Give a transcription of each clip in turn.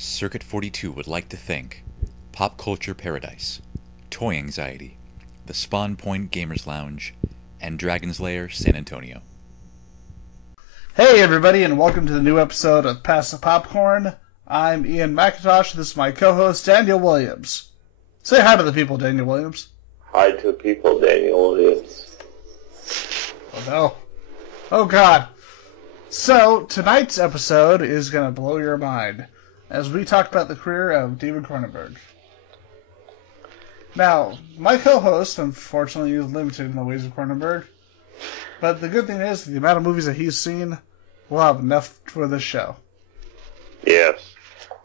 Circuit 42 would like to thank Pop Culture Paradise, Toy Anxiety, the Spawn Point Gamers Lounge, and Dragon's Lair San Antonio. Hey everybody, and welcome to the new episode of Pass the Popcorn. I'm Ian McIntosh. This is my co-host, Daniel Williams. Say hi to the people, Daniel Williams. Hi to the people, Daniel Williams. Oh no. Oh god. So, tonight's episode is going to blow your mind, as we talk about the career of David Cronenberg. Now, my co-host, unfortunately, is limited in the ways of Cronenberg, but the good thing is, the amount of movies that he's seen, we'll have enough for this show. Yes.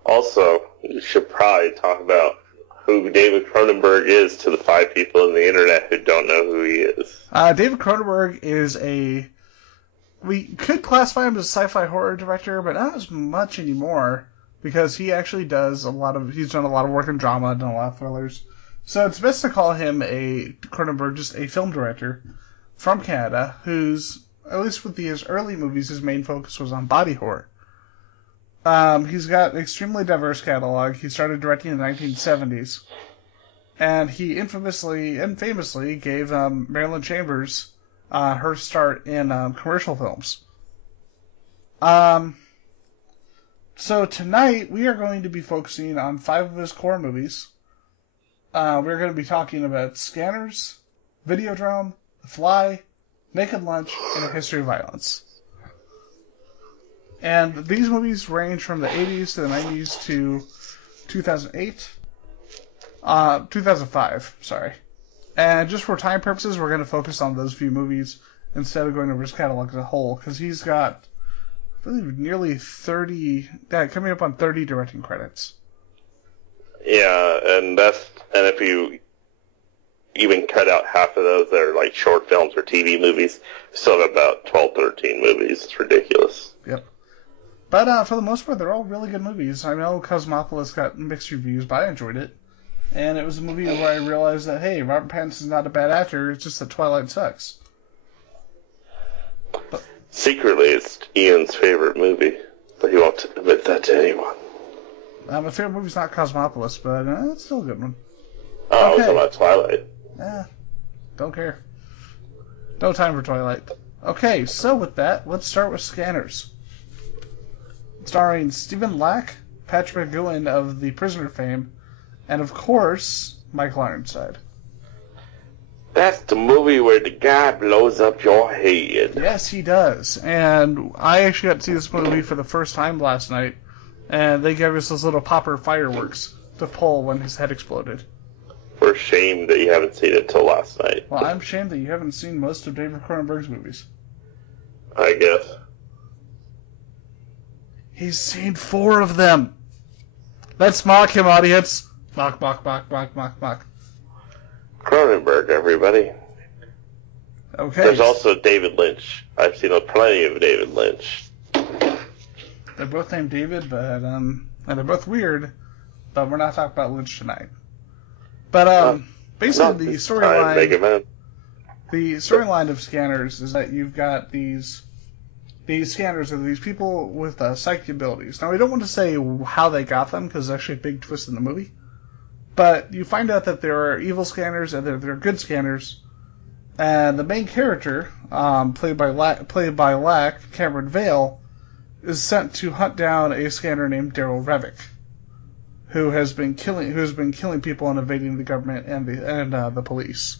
Also, we should probably talk about who David Cronenberg is to the 5 people on the internet who don't know who he is. David Cronenberg is we could classify him as a sci-fi horror director, but not as much anymore, because he actually he's done a lot of work in drama, done a lot of thrillers. So it's best to call him Cronenberg, just a film director from Canada, who's, at least with his early movies, his main focus was on body horror. He's got an extremely diverse catalog. He started directing in the 1970s, and he infamously and famously gave Marilyn Chambers her start in commercial films. So tonight we are going to be focusing on 5 of his core movies. We're going to be talking about Scanners, Videodrome, The Fly, Naked Lunch, and A History of Violence. And these movies range from the 80s to the 90s to 2005, sorry. And just for time purposes, we're going to focus on those few movies instead of going over his catalog as a whole, because he's got, I believe, nearly 30, coming up on 30 directing credits. Yeah, and if you even cut out half of those that are like short films or TV movies, you still have about 12, 13 movies. It's ridiculous. Yep. But for the most part, they're all really good movies. I know Cosmopolis got mixed reviews, but I enjoyed it. And it was a movie where I realized that, hey, Robert Pattinson's not a bad actor, it's just that Twilight sucks. Secretly, it's Ian's favorite movie, but he won't admit that to anyone. My favorite movie's not Cosmopolis, but it's still a good one. Oh, Okay. I was talking about Twilight. Don't care. No time for Twilight. Okay, so with that, let's start with Scanners. Starring Stephen Lack, Patrick McGowan of The Prisoner fame, and of course, Michael Ironside. That's the movie where the guy blows up your head. Yes, he does. And I actually got to see this movie for the first time last night, and they gave us those little popper fireworks to pull when his head exploded. We're ashamed that you haven't seen it till last night. Well, I'm ashamed that you haven't seen most of David Cronenberg's movies. I guess. He's seen 4 of them. Let's mock him, audience. Mock, mock, mock, mock, mock, mock. Cronenberg, everybody. Okay. There's also David Lynch. I've seen plenty of David Lynch. They're both named David, but and they're both weird, but we're not talking about Lynch tonight. But basically the storyline of Scanners is that you've got these scanners are these people with psychic abilities. Now, we don't want to say how they got them, because there's actually a big twist in the movie. But you find out that there are evil scanners and there are good scanners. And the main character, played by Lack, Cameron Vale, is sent to hunt down a scanner named Daryl Revick, who has been killing people and evading the government and the police.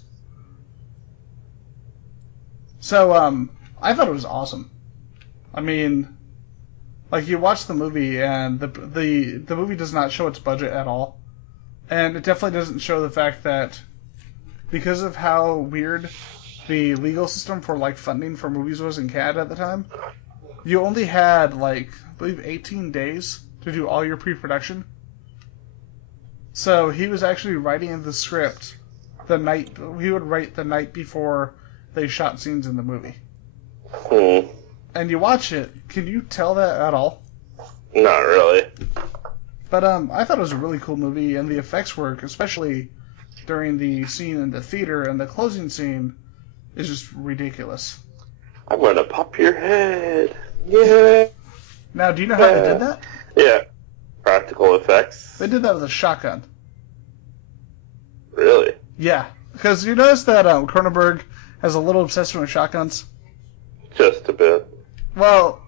So I thought it was awesome. I mean, like, you watch the movie, and the movie does not show its budget at all. And it definitely doesn't show the fact that, because of how weird the legal system for, like, funding for movies was in Canada at the time, you only had, like, I believe 18 days to do all your pre-production. So he was actually writing the script he would write the night before they shot scenes in the movie. Hmm. And you watch it, can you tell that at all? Not really. But I thought it was a really cool movie, and the effects work, especially during the scene in the theater, and the closing scene is just ridiculous. I'm gonna pop your head. Yeah. Now, do you know how they did that? Yeah. practical effects. They did that with a shotgun. Really? Yeah, because you notice that Cronenberg has a little obsession with shotguns. Just a bit. Well,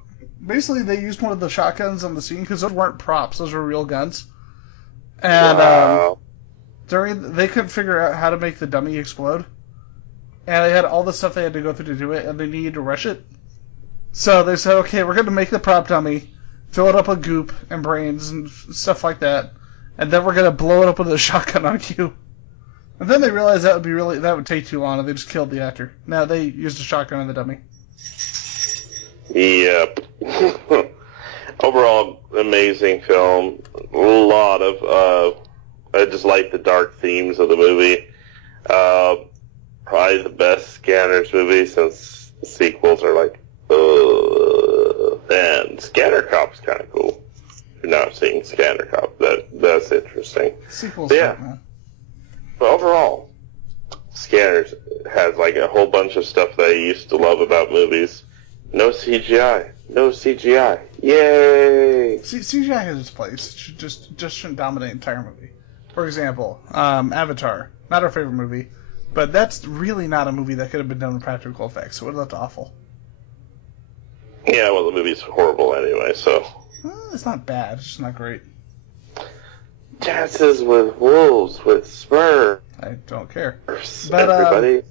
basically they used one of the shotguns on the scene because those weren't props; those were real guns. And Wow. they couldn't figure out how to make the dummy explode, and they had all the stuff they had to go through to do it, and they needed to rush it. So they said, okay, we're going to make the prop dummy, fill it up with goop and brains and stuff like that, and then we're going to blow it up with a shotgun on cue. And then they realized that would take too long, and they just killed the actor. Now they used a shotgun on the dummy. Yep. Overall, amazing film. A lot of, I just like the dark themes of the movie. Probably the best Scanners movie since the sequels are like, and Scanner Cop's kind of cool. If you're not seeing Scanner Cop, that's interesting. Sequels, yeah. Man. But overall, Scanners has like a whole bunch of stuff that I used to love about movies. No CGI. No CGI. Yay! CGI has its place. It should just shouldn't dominate the entire movie. For example, Avatar. Not our favorite movie, but that's really not a movie that could have been done with practical effects. It would have looked awful. Yeah, well, the movie's horrible anyway, so. It's not bad. It's just not great. Dances with wolves with Smurfs. I don't care. But, everybody.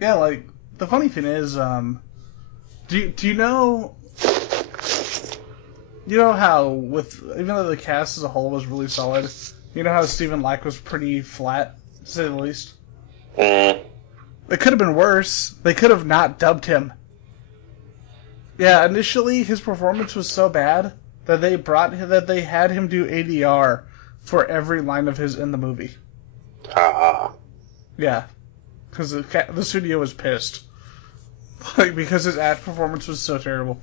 Yeah, like, the funny thing is, do you know... You know how, even though the cast as a whole was really solid, you know how Stephen Lack was pretty flat, to say the least? It could have been worse. They could have not dubbed him. Yeah, initially his performance was so bad that they had him do ADR for every line of his in the movie. Yeah, because the studio was pissed, like because his ad performance was so terrible.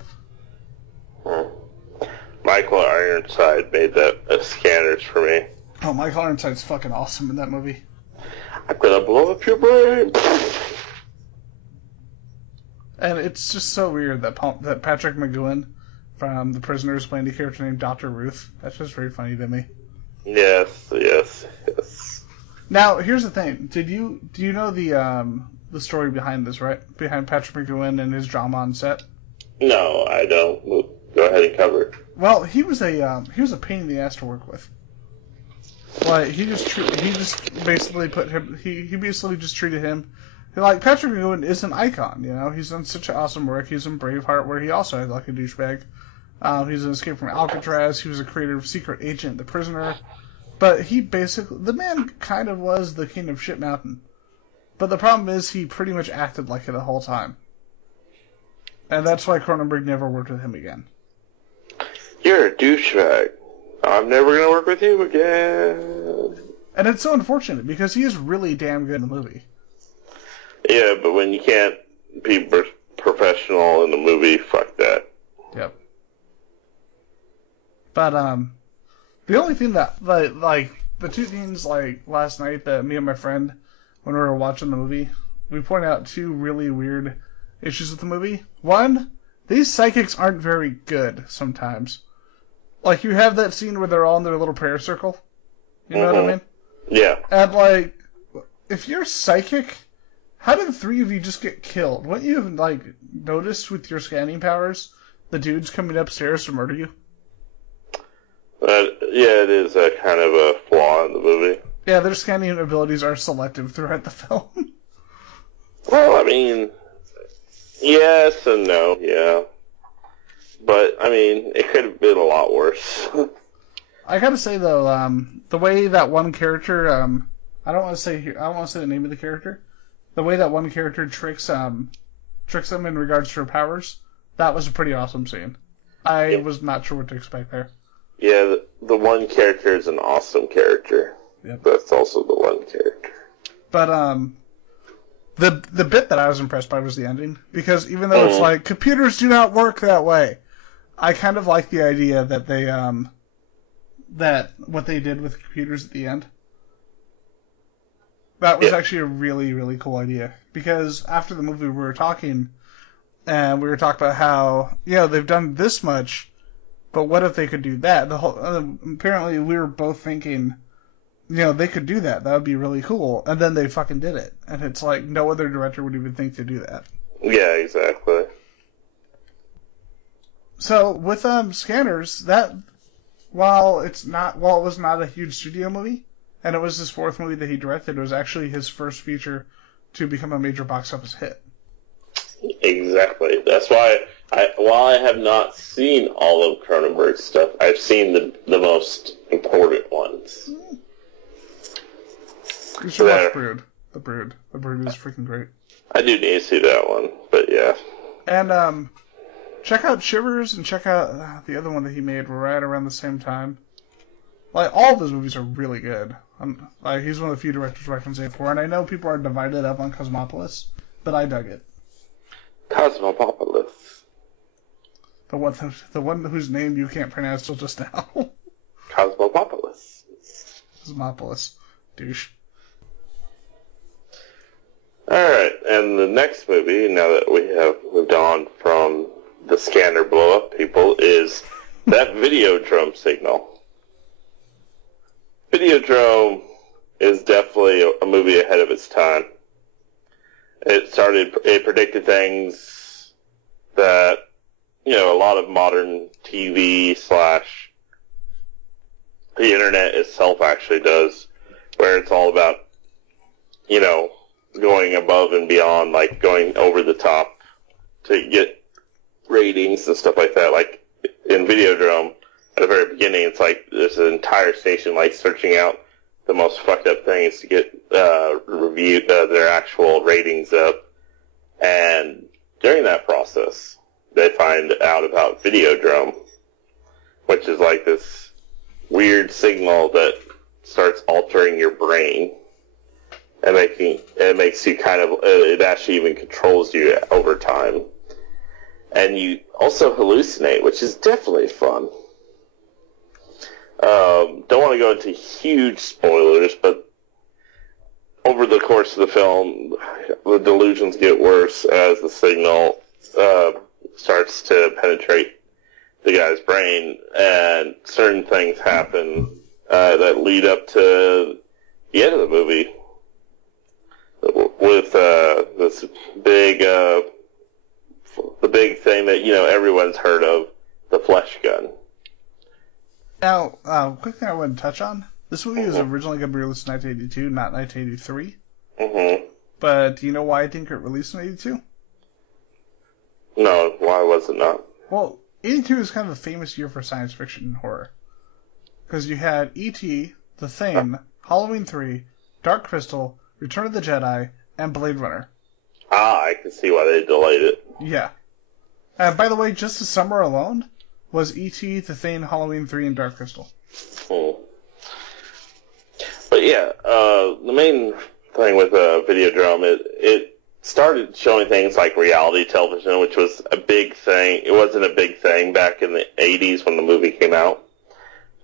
Michael Ironside made that Scanners for me. Oh, Michael Ironside's fucking awesome in that movie. I'm gonna blow up your brain. And it's just so weird that Patrick McGowan from The Prisoners playing the character named Dr. Ruth. That's just very funny to me. Yes. Now, here's the thing. Do you know the story behind this, right? Behind Patrick McGowan and his drama on set? No, I don't. Go ahead and cover it. Well, he was a pain in the ass to work with. Like he basically just treated him. Like, Patrick McGowan is an icon, you know? He's done such awesome work. He's in Braveheart, where he also had, like, a douchebag. He's in Escape from Alcatraz. He was a creator of Secret Agent, The Prisoner. But the man kind of was the king of Shit Mountain. But the problem is he pretty much acted like it the whole time. And that's why Cronenberg never worked with him again. You're a douchebag. I'm never gonna work with you again. And it's so unfortunate, because he is really damn good in the movie. Yeah, but when you can't be professional in the movie, fuck that. Yep. But, the only thing that, like, the two things, like, last night that me and my friend, when we were watching the movie, we pointed out two really weird issues with the movie. One, these psychics aren't very good sometimes. Like, you have that scene where they're all in their little prayer circle. You know what I mean? Yeah. And, like, if you're psychic, how did the three of you just get killed? Wouldn't you have, like, noticed with your scanning powers the dudes coming upstairs to murder you? Yeah, it is a kind of a flaw in the movie. Yeah, their scanning abilities are selective throughout the film. Well, I mean, yes and no, yeah. But, I mean, it could have been a lot worse. I gotta say, though, the way that one character, I don't want to say the name of the character. The way that one character tricks them in regards to her powers, that was a pretty awesome scene. I was not sure what to expect there. Yeah, the one character is an awesome character. Yep. That's also the one character. But, the bit that I was impressed by was the ending. Because even though it's like, computers do not work that way, I kind of like the idea that they, that what they did with computers at the end. That was actually a really, really cool idea. Because after the movie we were talking, and we were talking about how, they've done this much, But what if they could do that? Apparently we were both thinking, they could do that. That would be really cool. And then they fucking did it. And it's like no other director would even think to do that. Yeah, exactly. So with Scanners, that while it was not a huge studio movie, and it was his fourth movie that he directed, it was actually his first feature to become a major box office hit. Exactly. That's why, while I have not seen all of Cronenberg's stuff, I've seen the most important ones. You should watch Brood. The Brood. The Brood is freaking great. I do need to see that one, but yeah. And check out Shivers and check out the other one that he made right around the same time. Like, all of his movies are really good. He's one of the few directors I can say for, and I know people are divided up on Cosmopolis, but I dug it. Cosmopolis. The one whose name you can't pronounce till just now. Cosmopolis. Cosmopolis. Douche. Alright, and the next movie, now that we have moved on from the scanner blow-up people, is that Videodrome signal. Videodrome is definitely a movie ahead of its time. It predicted things that, a lot of modern TV / the internet itself actually does, where it's all about, going above and beyond, like going over the top to get ratings and stuff like that. Like in Videodrome, at the very beginning, it's like there's an entire station like searching out the most fucked up things to get their actual ratings up. And during that process, they find out about Videodrome, which is like this weird signal that starts altering your brain and makes you it actually even controls you over time. And you also hallucinate, which is definitely fun. Don't want to go into huge spoilers, but over the course of the film, the delusions get worse as the signal starts to penetrate the guy's brain, and certain things happen that lead up to the end of the movie with this big, the big thing that everyone's heard of, the flesh gun. Now, quick thing I want to touch on. This movie was originally going to be released in 1982, not 1983. Mm-hmm. But do you know why I think it released in 82? No, why was it not? Well, 82 is kind of a famous year for science fiction and horror. Because you had E.T., The Thing, Halloween 3, Dark Crystal, Return of the Jedi, and Blade Runner. I can see why they delayed it. Yeah. By the way, just the summer alone was E.T., The Thing, Halloween 3, and Dark Crystal. But yeah, the main thing with Videodrome, it started showing things like reality television, which was a big thing. It wasn't a big thing back in the 80s when the movie came out,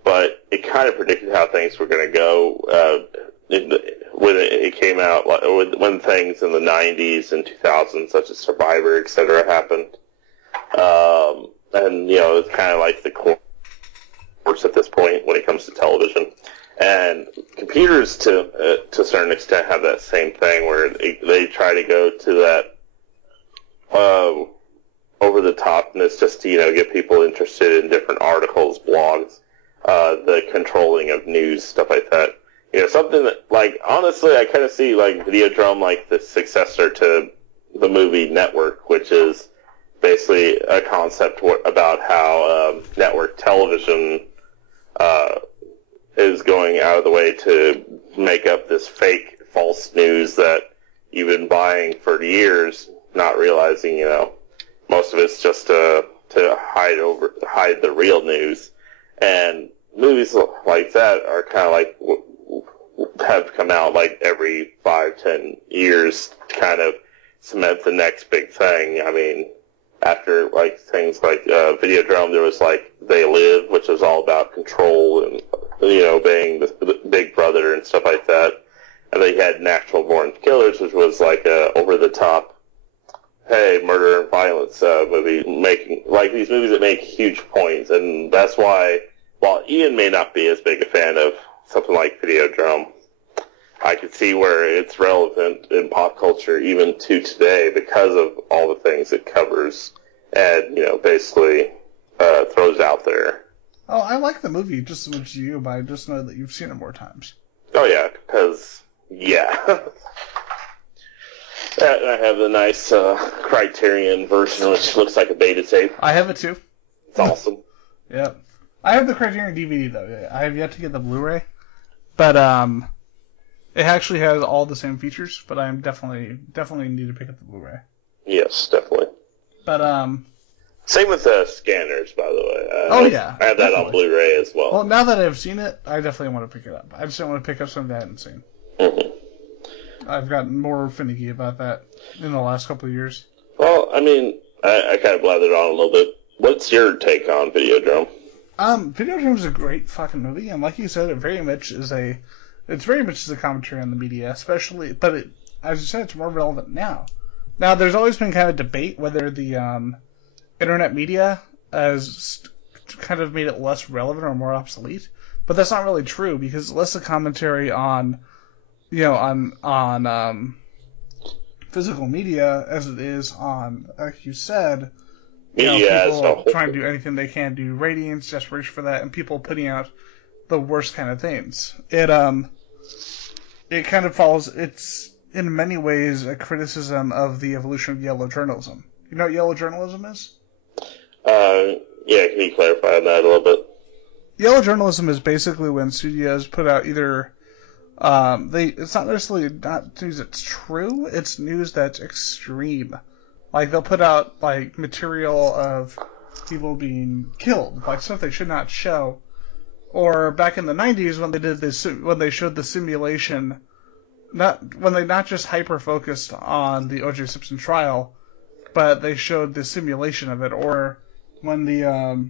but it kind of predicted how things were going to go when it came out, when things in the 90s and 2000s, such as Survivor, etc., happened. And, it's kind of like the course at this point when it comes to television. And computers, to a certain extent, have that same thing where they try to go to that over the topness just to get people interested in different articles, blogs, the controlling of news, stuff like that. Something that, honestly, I kind of see Videodrome like the successor to the movie Network, which is basically a concept about how network television is going out of the way to make up this fake false news that you've been buying for years, not realizing, most of it's just to hide the real news. And movies like that are kind of have come out every 5-10 years to kind of cement the next big thing. I mean, after things like Videodrome, there was They Live, which was all about control and obeying the Big Brother and stuff like that. And they had Natural Born Killers, which was over the top hey, murder and violence movie, making like these movies that make huge points, and that's why, while Ian may not be as big a fan of something like Videodrome, I could see where it's relevant in pop culture even to today because of all the things it covers and, basically throws out there. Oh, I like the movie just as much as you, but I just know that you've seen it more times. Oh, yeah, because, yeah. And I have the nice Criterion version, which looks like a beta tape. I have it too. It's awesome. Yep. I have the Criterion DVD though. I have yet to get the Blu-ray, but it actually has all the same features. But I definitely need to pick up the Blu-ray. Yes, definitely. But same with scanners, by the way. Oh yeah, I have that on Blu-ray as well. Well, now that I've seen it, I definitely want to pick it up. I just don't want to pick up something I hadn't seen. Mm-hmm. I've gotten more finicky about that in the last couple of years. Well, I mean, I kind of blathered on a little bit. What's your take on Videodrome? Videodrome is a great fucking movie, and like you said, it's very much a commentary on the media, especially. But as you said, it's more relevant now. Now, there's always been kind of debate whether the internet media has kind of made it less relevant or more obsolete, but that's not really true because it's less a commentary on physical media as it is on, like you said, people trying to do anything they can do, ratings, desperation for that, and people putting out the worst kind of things. It kind of follows. It's in many ways a criticism of the evolution of yellow journalism. You know what yellow journalism is? Yeah, can you clarify on that a little bit? Yellow journalism is basically when studios put out either it's not necessarily not news that's true, it's news that's extreme. Like they'll put out like material of people being killed, like stuff they should not show. Or back in the 90s when they did this, when they showed the simulation, when they not just hyper focused on the O.J. Simpson trial, but they showed the simulation of it. Or when the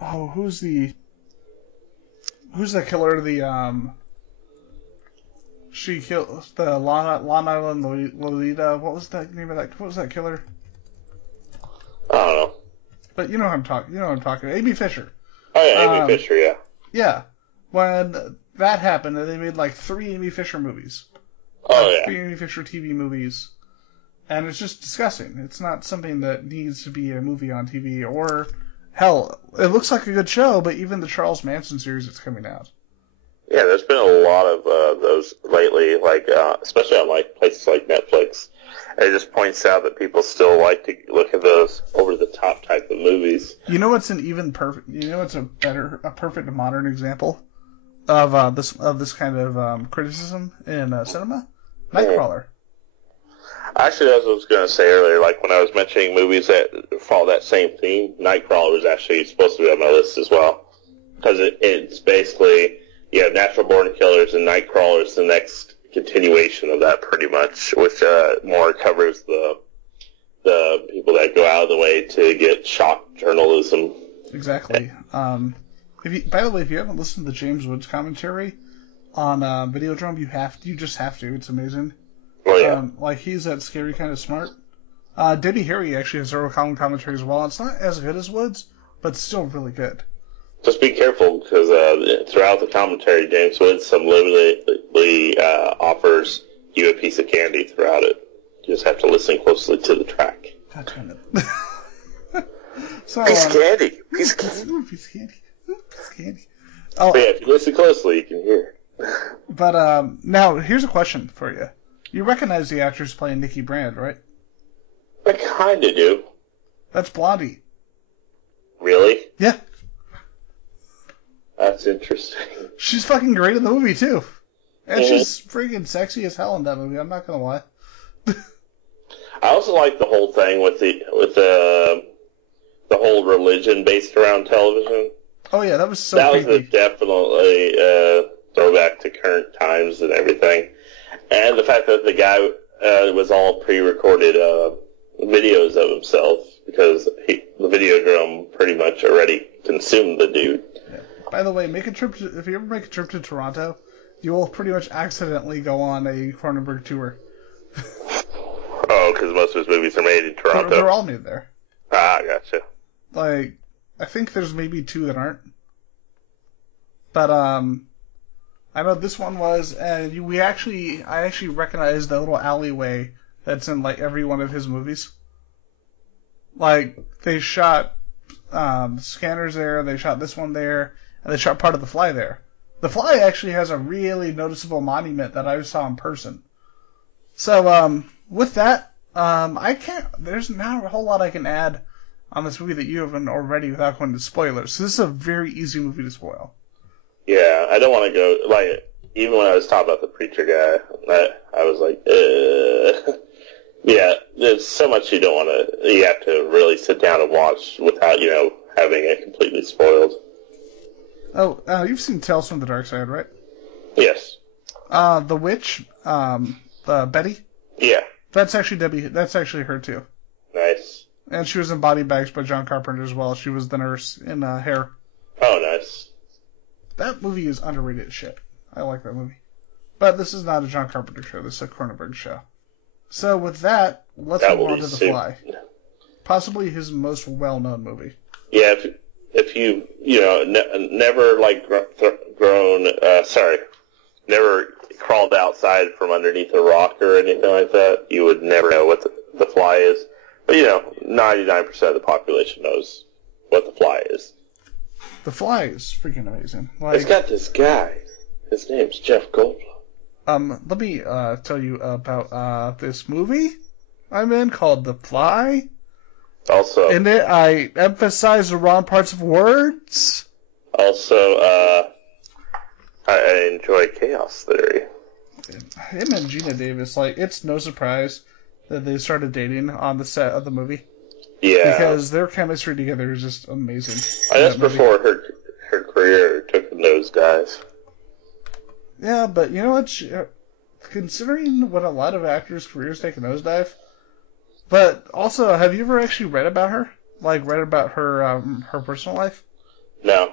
who's the killer of the she killed the Long Island Lolita. What was that name of that? What was that killer? I don't know. But you know what I'm talking. You know what I'm talking. Amy Fisher. Oh yeah, Amy Fisher. Yeah. Yeah. When that happened, they made like 3 Amy Fisher movies. Oh yeah. 3 Amy Fisher TV movies, and it's just disgusting. It's not something that needs to be a movie on TV. Or hell, it looks like a good show, but even the Charles Manson series that's coming out. Yeah, there's been a lot of those lately, like especially on like places like Netflix. And it just points out that people still like to look at those over-the-top type of movies. You know what's a perfect modern example of this kind of criticism in cinema? Nightcrawler. Actually, as I was going to say earlier, like when I was mentioning movies that follow that same theme, Nightcrawler was actually supposed to be on my list as well. Because it's basically, you have Natural Born Killers, and Nightcrawler is the next continuation of that pretty much, which more covers the people that go out of the way to get shock journalism. Exactly. By the way, if you haven't listened to James Wood's commentary on Videodrome, you just have to. It's amazing. Oh yeah. Like he's that scary kind of smart. Debbie Harry actually has zero column commentary as well. It's not as good as Wood's, but still really good. Just be careful, because throughout the commentary, James Wood subliminally offers you a piece of candy throughout it. You just have to listen closely to the track. God damn it. So, piece of candy. Piece of candy. Piece of candy. Piece of candy. Oh, but yeah, if you listen closely, you can hear. But now, here's a question for you. You recognize the actress playing Nikki Brand, right? I kind of do. That's Blondie. Really? Yeah. That's interesting. She's fucking great in the movie, too. And she's freaking sexy as hell in that movie, I'm not gonna lie. I also like the whole thing with the whole religion based around television. Oh yeah, that was so That creepy. was definitely throwback to current times and everything. And the fact that the guy was all pre-recorded videos of himself, because the Videodrome pretty much already consumed the dude. Yeah. By the way, if you ever make a trip to Toronto, you will pretty much accidentally go on a Cronenberg tour. Oh, Oh, because most of his movies are made in Toronto. They're all made there. Ah, gotcha. Like, I think there's maybe 2 that aren't. But, I know this one was, and I actually recognize the little alleyway that's in, like, every one of his movies. Like, they shot, Scanners there, they shot this one there, and they shot part of The Fly there. The Fly actually has a really noticeable monument that I saw in person. So, with that, there's not a whole lot I can add on this movie that you haven't already without going to spoilers. So this is a very easy movie to spoil. Yeah, I don't want to go, like, even when I was talking about the preacher guy, I was like, yeah, there's so much you have to really sit down and watch without, having it completely spoiled. Oh, you've seen Tales from the Dark Side, right? Yes. The witch, Betty? Yeah. That's actually her too. Nice. And she was in Body Bags by John Carpenter as well. She was the nurse in Hair. Oh, nice. That movie is underrated as shit. I like that movie. But this is not a John Carpenter show. This is a Cronenberg show. So with that, let's move on to The Fly. Possibly his most well-known movie. Yeah, if you, never, like, never crawled outside from underneath a rock or anything like that, you would never know what The Fly is. But, 99% of the population knows what The Fly is. The Fly is freaking amazing. It's got this guy. His name's Jeff Goldblum. Let me tell you about this movie I'm in called The Fly. Also, in it, I emphasize the wrong parts of words. Also, I enjoy Chaos Theory. Him and Gina Davis, like, it's no surprise that they started dating on the set of the movie. Yeah. Because their chemistry together is just amazing. That's before her career took a nosedive. Yeah, but you know what? Considering what a lot of actors' careers take a nosedive, but also, have you ever actually read about her? Like, read about her personal life? No.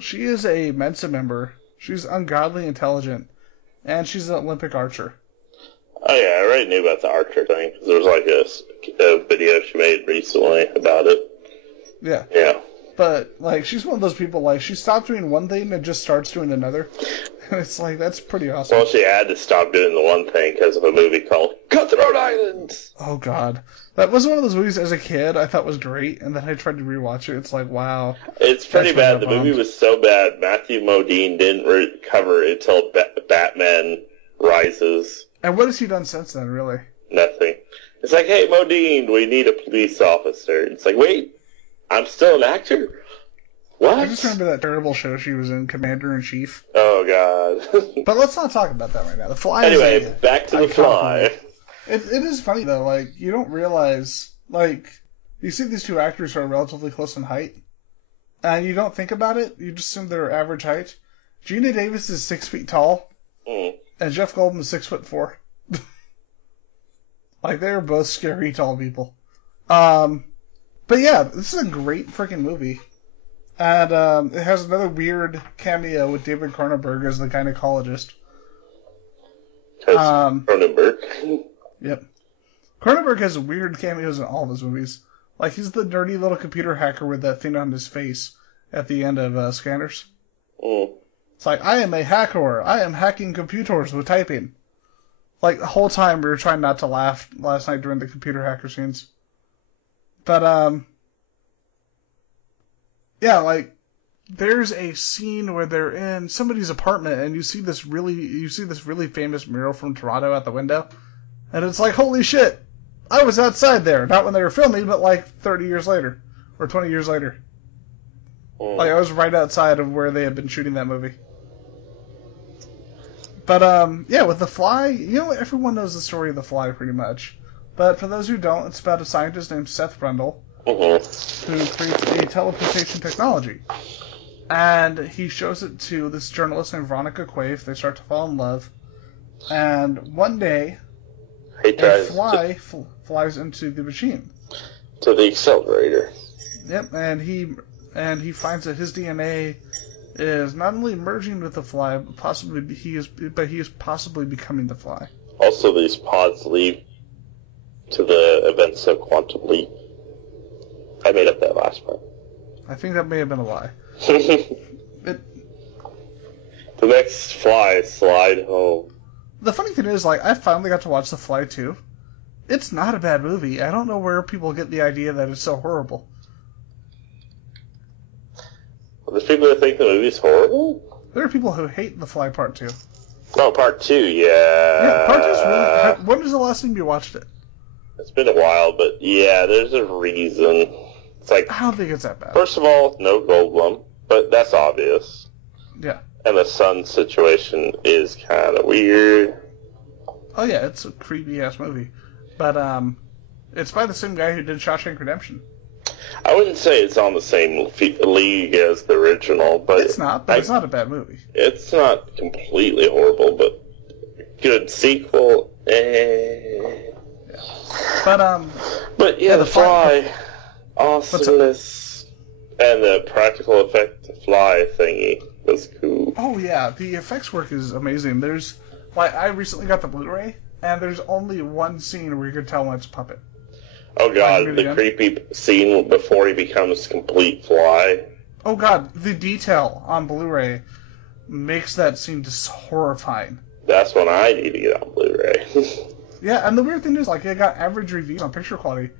She is a Mensa member. She's ungodly intelligent, and she's an Olympic archer. Oh yeah, I already knew about the archer thing, because there was like a video she made recently about it. Yeah. Yeah. But, like, she's one of those people, like, she stops doing one thing and just starts doing another. And it's like, that's pretty awesome. Well, she had to stop doing the one thing because of a movie called Cutthroat Island. Oh, God. That was one of those movies as a kid I thought was great, and then I tried to rewatch it. It's like, wow. It's pretty bad. The movie was so bad, Matthew Modine didn't recover until Batman Rises. And what has he done since then, really? Nothing. It's like, hey, Modine, we need a police officer. It's like, wait, I'm still an actor? What? I just remember that terrible show she was in, Commander-in-Chief. Oh, God. But let's not talk about that right now. The Fly Anyway, back to The Fly. It is funny, though. Like, you don't realize, like, you see these two actors who are relatively close in height, and you don't think about it. You just assume they're average height. Gina Davis is 6 feet tall, and Jeff Goldblum is 6'4". Like, they're both scary tall people. But yeah, this is a great freaking movie. And it has another weird cameo with David Cronenberg as the gynecologist. Cronenberg. Yep. Cronenberg has weird cameos in all of his movies. Like, he's the dirty little computer hacker with that thing on his face at the end of Scanners. It's like, I am a hacker. I am hacking computers with typing. Like, the whole time we were trying not to laugh last night during the computer hacker scenes. But, yeah, like, there's a scene where they're in somebody's apartment and you see this really famous mural from Toronto out the window. And it's like, holy shit, I was outside there. Not when they were filming, but like 30 years later. Or 20 years later. Like, I was right outside of where they had been shooting that movie. But, yeah, with The Fly, everyone knows the story of The Fly pretty much. But for those who don't, it's about a scientist named Seth Brundle who creates a teleportation technology. And he shows it to this journalist named Veronica Quaife. They start to fall in love. And one day, a fly flies into the machine. To the accelerator. Yep, and he finds that his DNA is not only merging with the fly, but he is possibly becoming the fly. Also, these pods leave to the events of Quantum Leap. I made up that last part. I think that may have been a lie. The next Fly, Slide Home. The funny thing is, like, I finally got to watch The Fly too. It's not a bad movie. I don't know where people get the idea that it's so horrible. There's people that think the movie's horrible? There are people who hate The Fly Part 2. Oh, Part 2, yeah. Yeah, Part 2's really... When was the last time you watched it? It's been a while, but yeah, there's a reason. It's like... I don't think it's that bad. First of all, no Goldblum, but that's obvious. Yeah. And the son situation is kind of weird. Oh yeah, it's a creepy-ass movie. But, it's by the same guy who did Shawshank Redemption. I wouldn't say it's on the same league as the original, but... It's not, but it's not a bad movie. It's not completely horrible, but good sequel, eh. Yeah. But yeah, The Fly, awesomeness, and the practical effect fly thingy was cool. Oh yeah, the effects work is amazing. I recently got the Blu-ray, and there's only one scene where you can tell when it's a puppet. Oh god, the creepy scene before he becomes complete fly. Oh god, the detail on Blu-ray makes that scene just horrifying. That's when I need to get on Blu-ray. Yeah, and the weird thing is, like, it got average reviews on picture quality,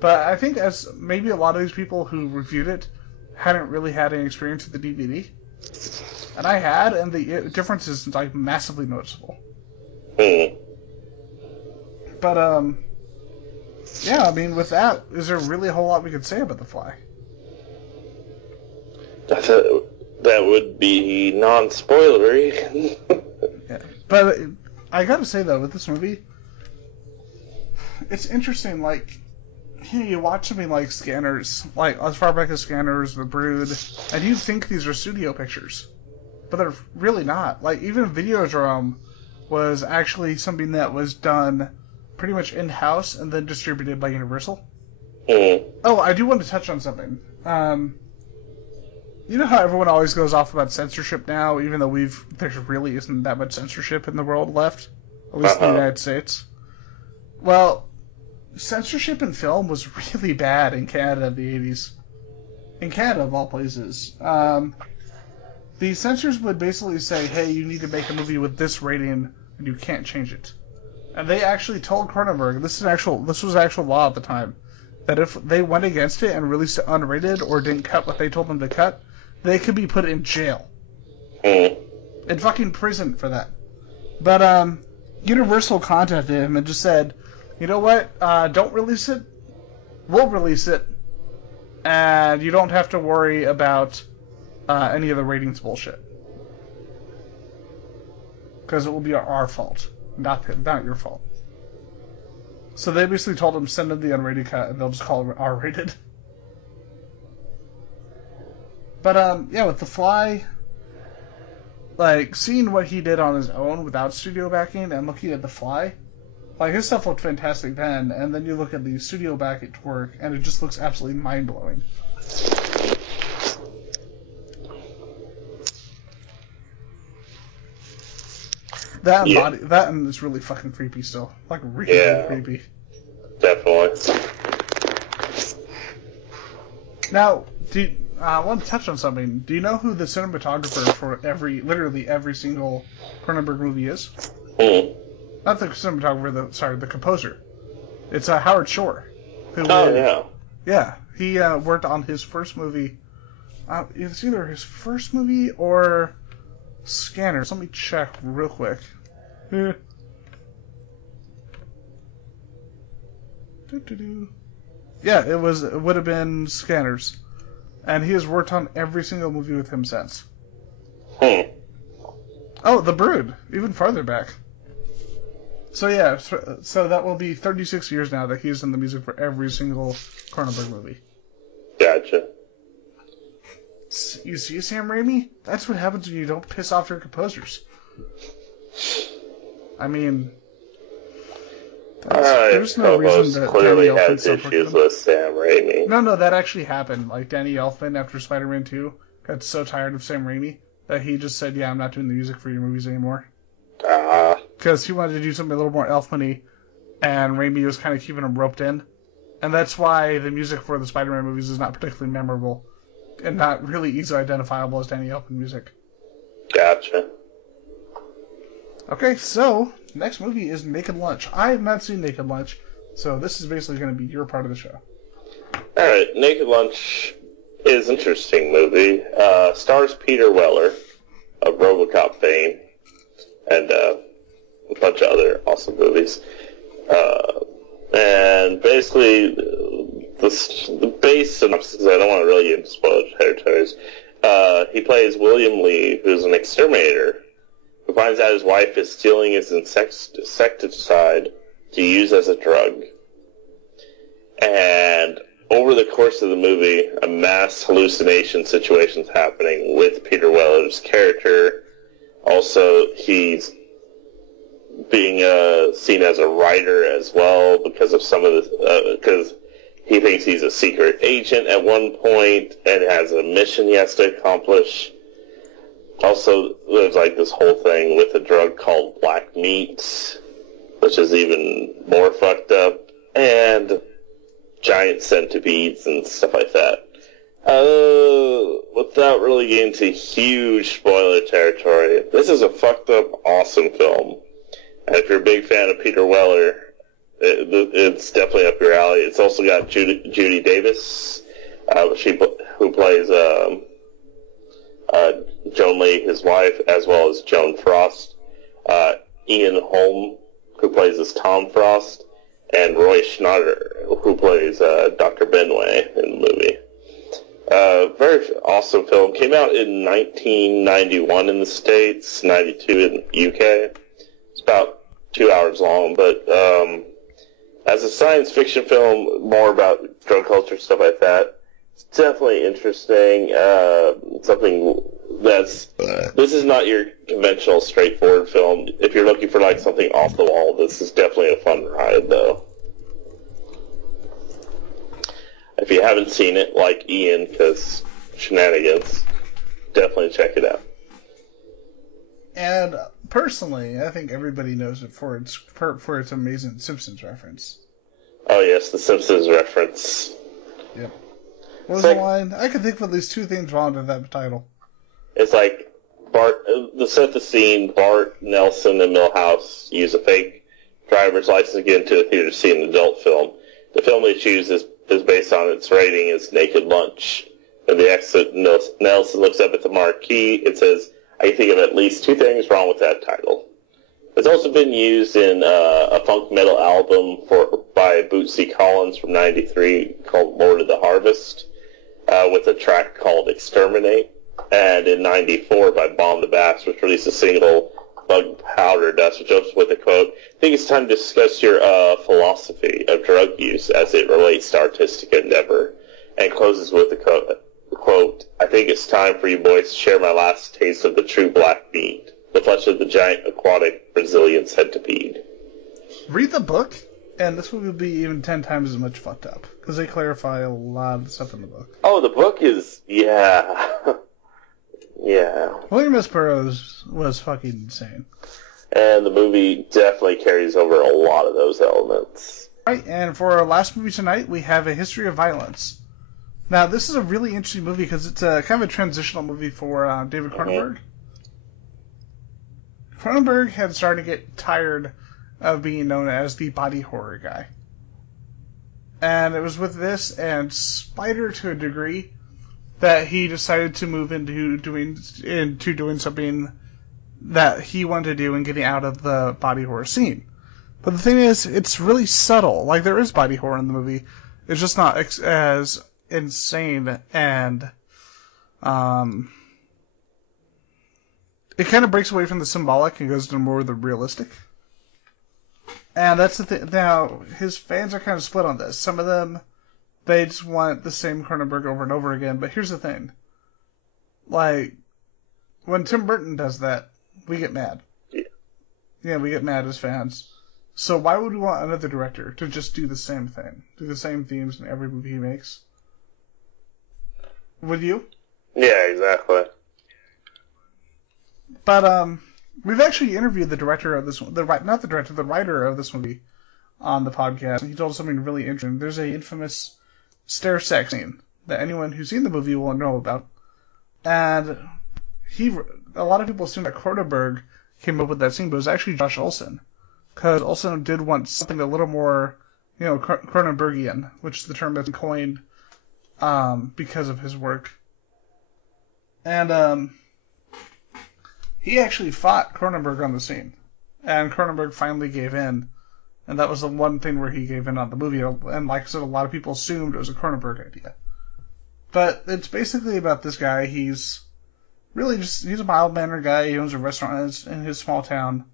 but I think as maybe a lot of these people who reviewed it hadn't really had any experience with the DVD. And I had, and the difference is, like, massively noticeable. But, yeah, I mean, with that, is there really a whole lot we could say about The Fly? That would be non-spoilery. Yeah, but I gotta say, though, with this movie, it's interesting, like, you watch something like Scanners, like, as far back as Scanners, The Brood, and you think these are studio pictures, but they're really not. Like, even Videodrome was actually something that was done pretty much in-house and then distributed by Universal. Oh, I do want to touch on something. You know how everyone always goes off about censorship now, even though there really isn't that much censorship in the world left, at least in the United States? Well, censorship in film was really bad in Canada in the 80s. In Canada, of all places. The censors would basically say, hey, you need to make a movie with this rating, and you can't change it. And they actually told Cronenberg, this was actual law at the time, that if they went against it and released it unrated or didn't cut what they told them to cut, they could be put in jail. In fucking prison for that. But, Universal contacted him and just said, you know what, don't release it, we'll release it, and you don't have to worry about any of the ratings bullshit. Because it will be our fault. Not your fault. So they basically told him, send them the unrated cut, and they'll just call it R-rated. But, yeah, with The Fly, like, seeing what he did on his own without studio backing and looking at The Fly, like, his stuff looked fantastic then, and then you look at the studio back work, and it just looks absolutely mind-blowing. That and it's really fucking creepy still. Like, really creepy. Definitely. Now, I want to touch on something. Do you know who the cinematographer for literally every single Cronenberg movie is? Not the cinematographer, the composer. It's Howard Shore. Yeah, he worked on his first movie. It's either his first movie or Scanners. Let me check real quick. Yeah, it would have been Scanners. And he has worked on every single movie with him since. Oh, The Brood, even farther back. So yeah, so that will be 36 years now that he's done the music for every single Cronenberg movie. Gotcha. You see, Sam Raimi? That's what happens when you don't piss off your composers. I mean, there's no reason that clearly Danny has issues with Sam Raimi. No, that actually happened. Like, Danny Elfman, after Spider-Man 2, got so tired of Sam Raimi that he just said, yeah, I'm not doing the music for your movies anymore. Because he wanted to do something a little more Elfman-y, and Raimi was kind of keeping him roped in. And that's why the music for the Spider-Man movies is not particularly memorable and not really easily identifiable as Danny Elfman music. Gotcha. Okay, so next movie is Naked Lunch. I have not seen Naked Lunch, so this is basically going to be your part of the show. Alright, Naked Lunch is an interesting movie. Stars Peter Weller of RoboCop fame and a bunch of other awesome movies. And basically, the base synopsis, I don't want to really get into spoiler territories. He plays William Lee, who's an exterminator, who finds out his wife is stealing his insecticide to use as a drug. And over the course of the movie, a mass hallucination situation's happening with Peter Weller's character. Also, he's being seen as a writer as well because of some of the because he thinks he's a secret agent at one point and has a mission he has to accomplish. Also, there's like this whole thing with a drug called black meat, which is even more fucked up, and giant centipedes and stuff like that. Without really getting into huge spoiler territory, this is a fucked up, awesome film. And if you're a big fan of Peter Weller, it's definitely up your alley. It's also got Judy Davis, who plays Joan Lee, his wife, as well as Joan Frost. Ian Holm, who plays as Tom Frost, and Roy Scheider, who plays Dr. Benway in the movie. Very awesome film. Came out in 1991 in the States, 92 in the UK. It's about 2 hours long, but as a science fiction film, more about drug culture, stuff like that, it's definitely interesting. Something this is not your conventional straightforward film. If you're looking for like something off the wall, this is definitely a fun ride, though. If you haven't seen it, like Ian, because shenanigans, definitely check it out. And personally, I think everybody knows it for its amazing Simpsons reference. Oh yes, the Simpsons reference. Yep. What was the line? I can think of at least two things wrong with that title. It's like Bart. To set the scene, Bart, Nelson, and Milhouse use a fake driver's license to get into a theater to see an adult film. The film they choose is based on its rating as Naked Lunch. And the exit, Nelson looks up at the marquee. It says, I think of at least two things wrong with that title. It's also been used in a funk metal album by Bootsy Collins from '93 called Lord of the Harvest, with a track called Exterminate. And in '94 by Bomb the Bass, which released a single, Bug Powder Dust, which opens with a quote, I think it's time to discuss your philosophy of drug use as it relates to artistic endeavor. And closes with the quote, I think it's time for you boys to share my last taste of the true black meat, the flesh of the giant aquatic Brazilian centipede. Read the book, and this will be even 10 times as much fucked up, because they clarify a lot of stuff in the book. Oh, the book is, yeah. Yeah. William S. Burroughs was fucking insane. And the movie definitely carries over a lot of those elements. Right, and for our last movie tonight, we have A History of Violence. Now, this is a really interesting movie because it's a kind of a transitional movie for David Cronenberg. Cronenberg had started to get tired of being known as the body horror guy. And it was with this and Spider to a degree that he decided to move into doing something that he wanted to do and getting out of the body horror scene. But the thing is, it's really subtle. Like, there is body horror in the movie. It's just not as insane, and it kind of breaks away from the symbolic and goes to more of the realistic. And that's the thing. Now, his fans are kind of split on this. Some of them, they just want the same Cronenberg over and over again. But here's the thing. Like, when Tim Burton does that, we get mad. Yeah, we get mad as fans. So why would we want another director to just do the same thing? Do the same themes in every movie he makes? Would you? Yeah, exactly. But we've actually interviewed the director of this one, the writer of this movie, on the podcast, and he told us something really interesting. There's a infamous stair sex scene that anyone who's seen the movie will know about. And a lot of people assume that Cronenberg came up with that scene, but it was actually Josh Olson. Because Olson did want something a little more, Cronenbergian, which is the term that's coined because of his work. And he actually fought Cronenberg on the scene. And Cronenberg finally gave in. And that was the one thing where he gave in on the movie. And like I said, a lot of people assumed it was a Cronenberg idea. But it's basically about this guy. He's a mild-mannered guy. He owns a restaurant in his small town.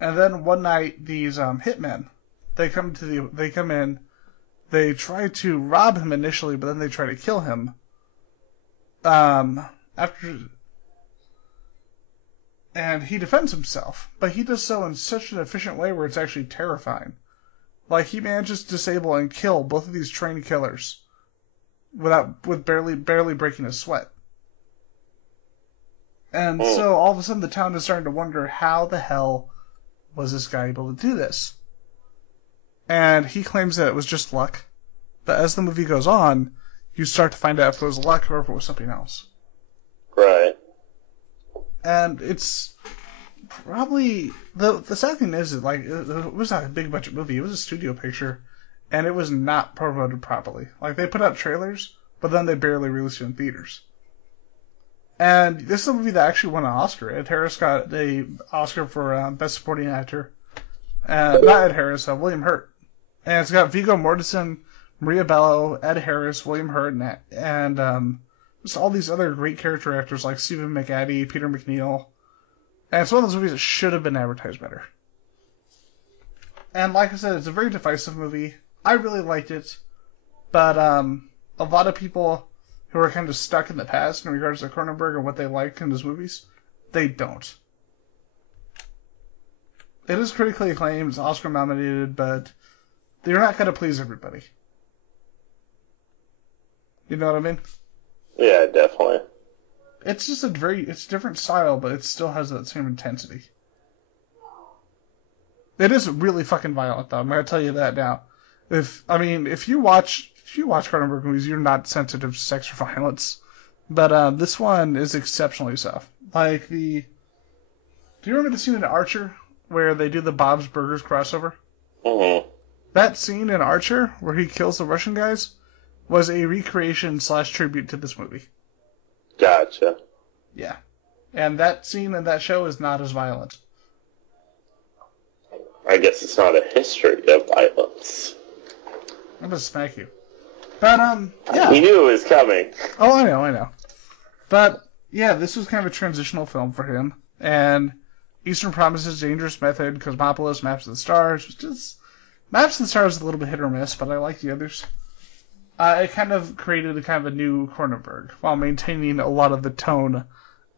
And then one night, these hitmen, they come in, they try to rob him initially, but then they try to kill him. And he defends himself, but he does so in such an efficient way where it's actually terrifying. Like, he manages to disable and kill both of these trained killers with barely breaking a sweat. And so all of a sudden the town is starting to wonder how the hell was this guy able to do this? And he claims that it was just luck. But as the movie goes on, you start to find out if it was luck or if it was something else. Right. And it's probably the sad thing is that it was not a big budget movie. It was a studio picture, and it was not promoted properly. Like, they put out trailers, but then they barely released it in theaters. And this is a movie that actually won an Oscar. Ed Harris got an Oscar for Best Supporting Actor. Not Ed Harris, William Hurt. And it's got Viggo Mortensen, Maria Bello, Ed Harris, William Hurt, and just all these other great character actors like Stephen McAdie, Peter McNeil. And it's one of those movies that should have been advertised better. And like I said, it's a very divisive movie. I really liked it. But a lot of people who are kind of stuck in the past in regards to Cronenberg and what they like in his movies, they don't. It is critically acclaimed, it's Oscar nominated, but they're not going to please everybody. You know what I mean? Yeah, definitely. It's just it's a different style, but it still has that same intensity. It is really fucking violent, though. I'm going to tell you that now. If you watch Cronenberg movies, you're not sensitive to sex or violence. But this one is exceptionally so. Do you remember the scene in Archer where they do the Bob's Burgers crossover? Mm-hmm. That scene in Archer where he kills the Russian guys was a recreation / tribute to this movie. Gotcha. Yeah. And that scene in that show is not as violent. I guess it's not a history of violence. I'm gonna smack you. But, yeah. He knew it was coming. Oh, I know. But, yeah, this was kind of a transitional film for him. And Eastern Promises, Dangerous Method, Cosmopolis, Maps of the Stars. Maps of the Stars is a little bit hit or miss, but I like the others. It kind of created a new Cronenberg, while maintaining a lot of the tone